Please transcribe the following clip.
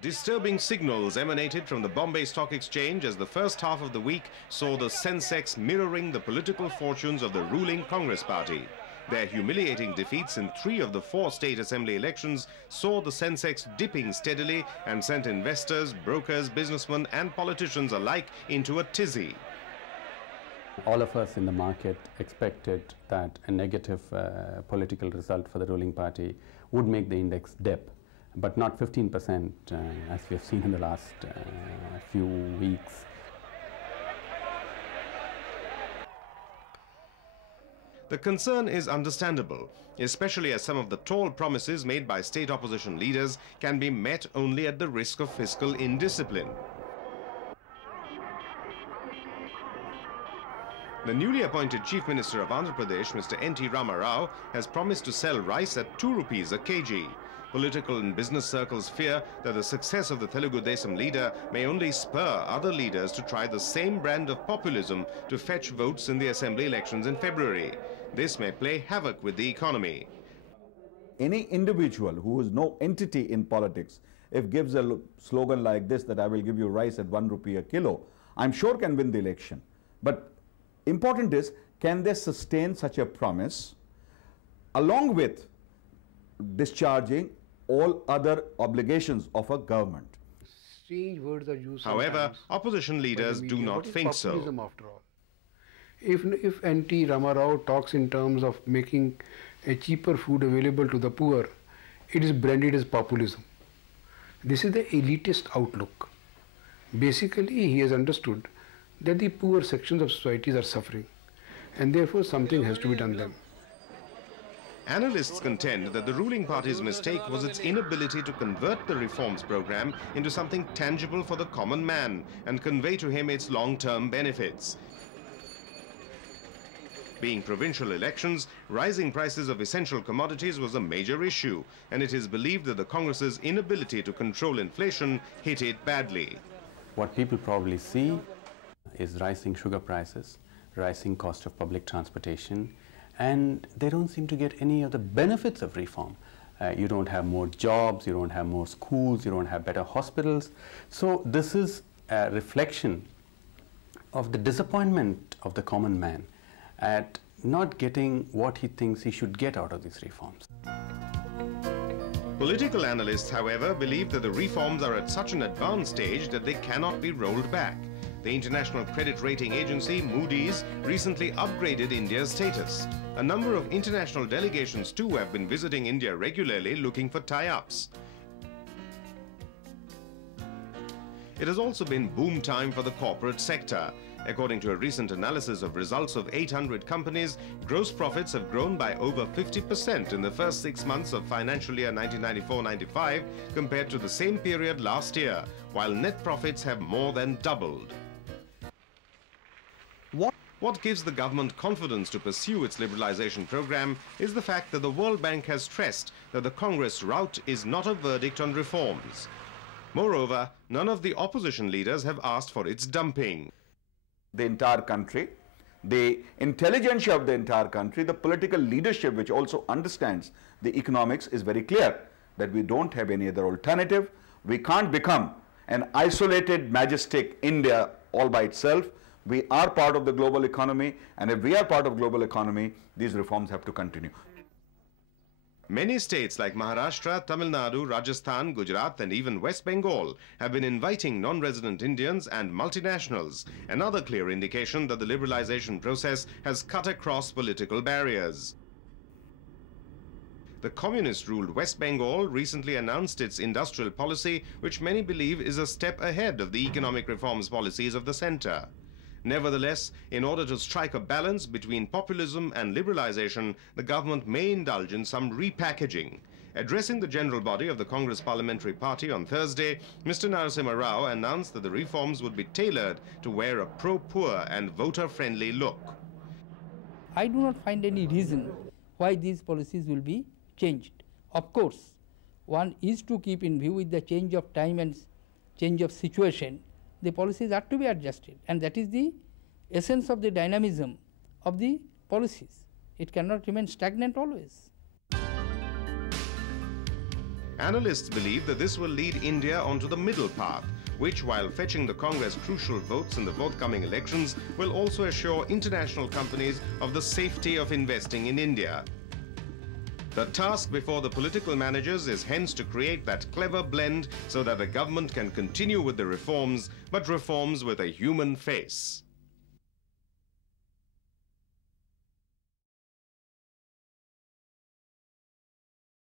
Disturbing signals emanated from the Bombay Stock Exchange as the first half of the week saw the Sensex mirroring the political fortunes of the ruling Congress party. Their humiliating defeats in 3 of the 4 state assembly elections saw the Sensex dipping steadily and sent investors, brokers, businessmen and politicians alike into a tizzy. All of us in the market expected that a negative political result for the ruling party would make the index dip, but not 15% as we have seen in the last few weeks. The concern is understandable, especially as some of the tall promises made by state opposition leaders can be met only at the risk of fiscal indiscipline. The newly appointed Chief Minister of Andhra Pradesh, Mr. N.T. Rama Rao, has promised to sell rice at 2 rupees a kg. Political and business circles fear that the success of the Telugu Desam leader may only spur other leaders to try the same brand of populism to fetch votes in the assembly elections in February. This may play havoc with the economy. Any individual who is no entity in politics, if gives a slogan like this, that I will give you rice at 1 rupee a kilo, I'm sure can win the election. But important is, can they sustain such a promise along with discharging all other obligations of a government? Strange words are used. However, opposition leaders do not think so. After all, if N.T. Rama Rao talks in terms of making a cheaper food available to the poor, it is branded as populism. This is the elitist outlook. Basically, he has understood that the poor sections of societies are suffering, and therefore something has to be done then. Analysts contend that the ruling party's mistake was its inability to convert the reforms program into something tangible for the common man and convey to him its long-term benefits. Being provincial elections, rising prices of essential commodities was a major issue, and it is believed that the Congress's inability to control inflation hit it badly. What people probably see is rising sugar prices, rising cost of public transportation, and they don't seem to get any of the benefits of reform. You don't have more jobs, you don't have more schools, you don't have better hospitals. So this is a reflection of the disappointment of the common man at not getting what he thinks he should get out of these reforms. Political analysts, however, believe that the reforms are at such an advanced stage that they cannot be rolled back. The international credit rating agency, Moody's, recently upgraded India's status. A number of international delegations too have been visiting India regularly looking for tie-ups. It has also been boom time for the corporate sector. According to a recent analysis of results of 800 companies, gross profits have grown by over 50% in the first 6 months of financial year 1994-95 compared to the same period last year, while net profits have more than doubled. What gives the government confidence to pursue its liberalization program is the fact that the World Bank has stressed that the Congress rout is not a verdict on reforms. Moreover, none of the opposition leaders have asked for its dumping. The entire country, the intelligentsia of the entire country, the political leadership which also understands the economics is very clear that we don't have any other alternative. We can't become an isolated, majestic India all by itself. We are part of the global economy, and if we are part of global economy, these reforms have to continue. Many states like Maharashtra, Tamil Nadu, Rajasthan, Gujarat and even West Bengal have been inviting non-resident Indians and multinationals, another clear indication that the liberalization process has cut across political barriers. The communist-ruled West Bengal recently announced its industrial policy, which many believe is a step ahead of the economic reforms policies of the centre. Nevertheless, in order to strike a balance between populism and liberalization, the government may indulge in some repackaging. Addressing the general body of the Congress Parliamentary Party on Thursday, Mr. Narasimha Rao announced that the reforms would be tailored to wear a pro-poor and voter-friendly look. I do not find any reason why these policies will be changed. Of course, one is to keep in view with the change of time and change of situation, the policies are to be adjusted, and that is the essence of the dynamism of the policies. It cannot remain stagnant always. Analysts believe that this will lead India onto the middle path, which, while fetching the Congress crucial votes in the forthcoming elections, will also assure international companies of the safety of investing in India. The task before the political managers is hence to create that clever blend so that the government can continue with the reforms, but reforms with a human face.